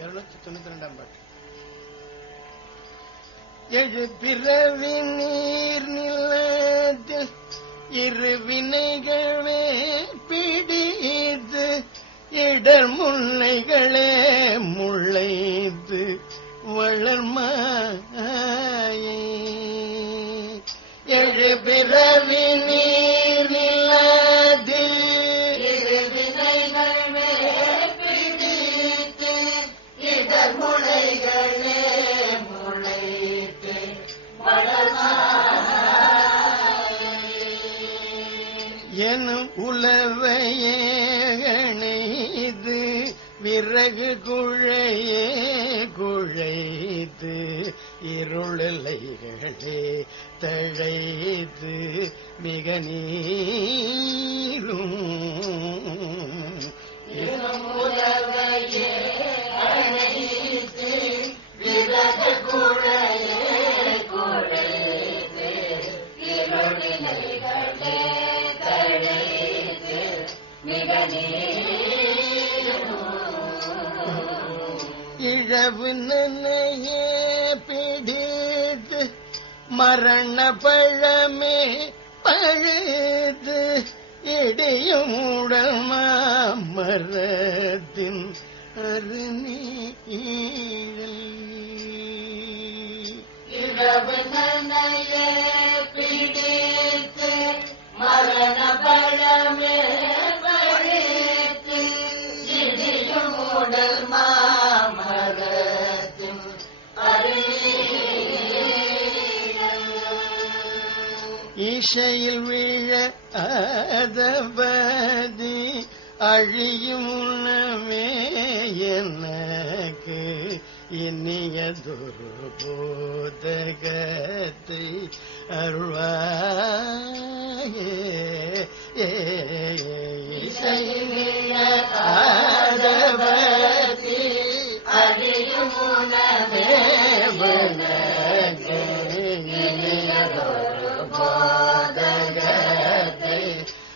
இருநூத்தி தொண்ணூத்தி ரெண்டாம் பாட்டு. எழு பிறவி நீர் நிலத்தில் இரு வினைகளே பிடித்து இடர் முல்லைகளே முளைத்து வளர்மா எனும் உலவையேகணைது விறகு குழையே குழைத்து இருளலைகளே தழைத்து மிக நீரும் இழவு நன்னையே பிடித்து மரண பழமே பழுது இடியும் உடமா மரத்தின் அருநீழல். இரவு நன்னையே இச்சையில் விழ அதபதி அழியும் உணவே எனக்கு இனியதொரு போதகத்தை அருள்வாயே இசையில் விழ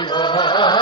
அழகிய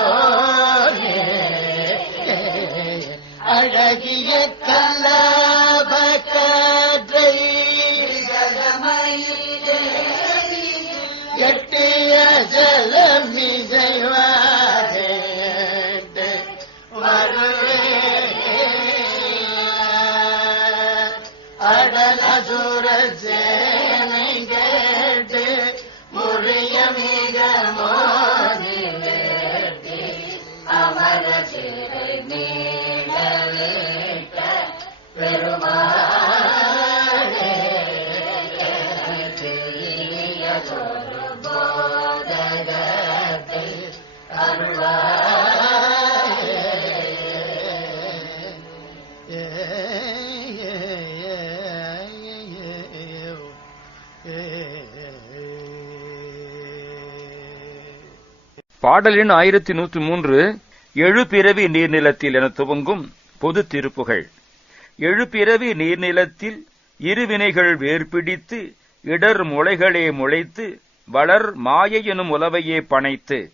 பாடலின் ஆயிரத்தி நூற்றி மூன்று எழுபிறவி நீர்நிலத்தில் என துவங்கும் பொது திருப்புகள். எழுபிறவி நீர்நிலத்தில் இருவினைகள் வேர்பிடித்து இடர் முளைகளே முளைத்து வளர் மாயை எனும் உலவையே பனைத்து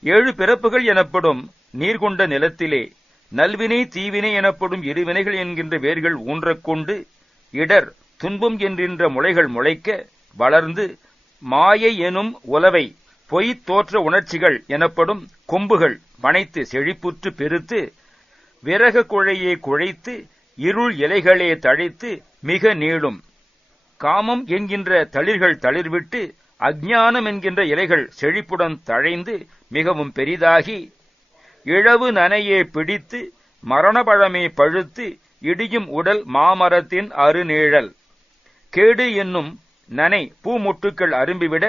ஏழு பிறப்புகள் எனப்படும் நீர் கொண்ட நிலத்திலே நல்வினை தீவினை எனப்படும் இருவினைகள் என்கின்ற வேர்கள் ஊன்றக்கொண்டு இடர் துன்பம் என்கின்ற முளைகள் முளைக்க வளர்ந்து மாயை எனும் உலவை பொய் தோற்ற உணர்ச்சிகள் எனப்படும் கொம்புகள் வனைத்து செழிப்புற்று பெருத்து விறக குழையை குழைத்து இருள் இலைகளே தழைத்து மிக நீளும். காமம் என்கின்ற தளிர்கள் தளிர்விட்டு அஞ்ஞானம் என்கின்ற இலைகள் செழிப்புடன் தழைந்து மிகவும் பெரிதாகி இழவு நனையே பிடித்து மரணபழமே பழுத்து இடியும் உடல் மாமரத்தின் அருநீழல். கேடு என்னும் நனை பூமுட்டுக்கள் அரும்பிவிட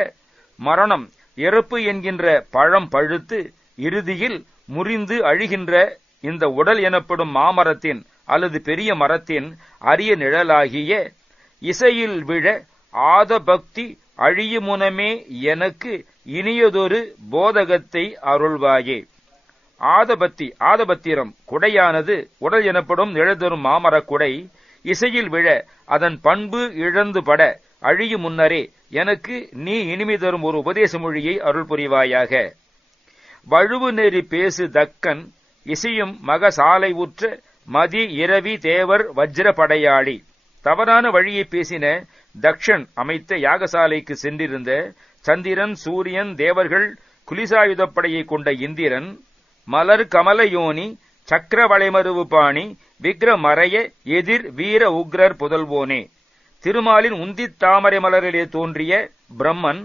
மரணம் இறப்பு என்கின்ற பழம் பழுத்து இறுதியில் முறிந்து அழிகின்ற இந்த உடல் எனப்படும் மாமரத்தின் அல்லது பெரிய மரத்தின் அரிய நிழலாகிய இசையில் விழ ஆத பக்தி அழியுமுனமே எனக்கு இனியதொரு போதகத்தை அருள்வாயே. ஆதபத்தி ஆதபத்திரம் குடையானது உடல் எனப்படும் நிழதரும் மாமரக் குடை இசையில் விழ அதன் பண்பு இழந்து பட அழியும் முன்னரே எனக்கு நீ இனிமை தரும் ஒரு உபதேச மொழியை அருள் புரிவாயாக. வழுவு நெறி பேசு தக்கன் இசையும் மகசாலை உற்ற மதி இரவி தேவர் வஜ்ர படையாளி. தவறான வழியை பேசின தக்ஷன் அமைத்த யாகசாலைக்கு சென்றிருந்த சந்திரன் சூரியன் தேவர்கள் குலிசாயுதப்படையை கொண்ட இந்திரன் மலர் கமலயோனி சக்கர வளைமருவு பாணி விக்ரமறைய எதிர் வீர உக்ரர் புதல்வோனே. திருமாலின் உந்தித் தாமரை மலரிலே தோன்றிய பிரம்மன்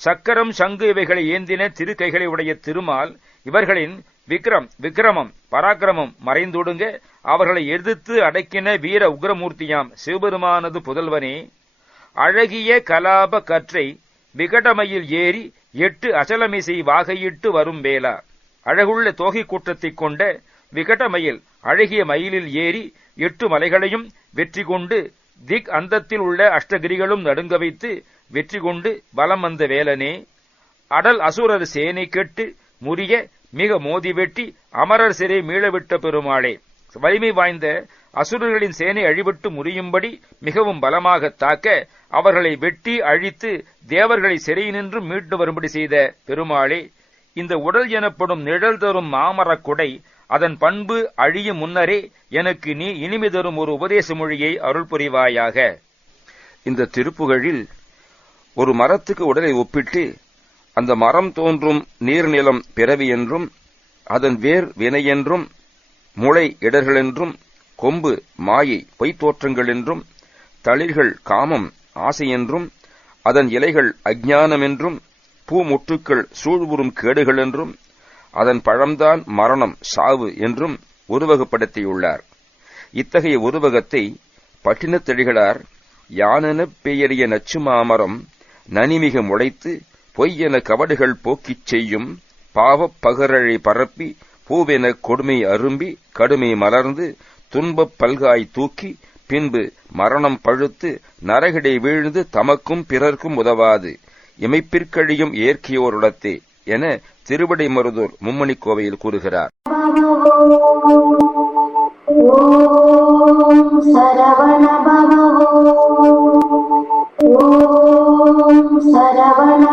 சக்கரம் சங்கு இவைகளை ஏந்தின திருக்கைகளை உடைய திருமால் இவர்களின் விக்ரம் விக்ரமம் பராக்கிரமம் மறைந்தொடுங்க அவர்களை எதிர்த்து அடக்கின வீர உக்ரமூர்த்தியாம் சிவபெருமானது புதல்வனே அழகிய கலாப கற்றை விகடமையில் ஏறி எட்டு அசலமிசை வாகையிட்டு வரும் வேளா அழகுள்ள தோகை கூட்டத்தைக் கொண்ட விகடமயில் அழகிய மயிலில் ஏறி எட்டு மலைகளையும் வெற்றி கொண்டு திக் அந்தத்தில் உள்ள அஷ்டகிரிகளும் நடுங்க வைத்து வெற்றி கொண்டு பலம் வந்த வேலனே. அடல் அசுரர் சேனை கெட்டு முறிய மிக மோதி வெட்டி அமரர் சிறை மீளவிட்ட பெருமாளே. வலிமை வாய்ந்த அசுரர்களின் சேனை அழிவிட்டு முறியும்படி மிகவும் பலமாக தாக்க அவர்களை வெட்டி அழித்து தேவர்களை சிறையினின்று மீட்டு வரும்படி செய்த பெருமாளே இந்த உடல் எனப்படும் நிழல் தரும் மாமரக் குடை அதன் பண்பு அழியும் முன்னரே எனக்கு நீ இனிமை தரும் ஒரு உபதேச மொழியை அருள் புரிவாயாக. இந்த திருப்புகழில் ஒரு மரத்துக்கு உடலை ஒப்பிட்டு அந்த மரம் தோன்றும் நீர்நிலம் பிறவி என்றும் அதன் வேர் வினை என்றும் முளை இடர்கள் என்றும் கொம்பு மாயை பொய்த்தோற்றங்கள் என்றும் தளிர்கள் காமம் ஆசை என்றும் அதன் இலைகள் அஞ்ஞானம் என்றும் பூமுட்டுக்கள் சூழ்வுறும் கேடுகள் என்றும் அதன் பழம்தான் மரணம் சாவு என்றும் உருவகப்படுத்தியுள்ளார். இத்தகைய உருவகத்தை பட்டினத்தெழிகளார் யானெனப் பெயரிய நச்சு மாமரம் நனிமிக முளைத்து பொய்யென கவடுகள் போக்கிச் செய்யும் பாவப் பகரழை பரப்பி பூவென கொடுமை அரும்பி கடுமை மலர்ந்து துன்பப் பல்காய் தூக்கி பின்பு மரணம் பழுத்து நரகிடை வீழ்ந்து தமக்கும் பிறர்க்கும் உதவாது. இமைப்பிற்கழியும் இயற்கையோருடத்தே என திருவடை மருதூர் மும்மணி கோவையில் கூறுகிறார். சரவண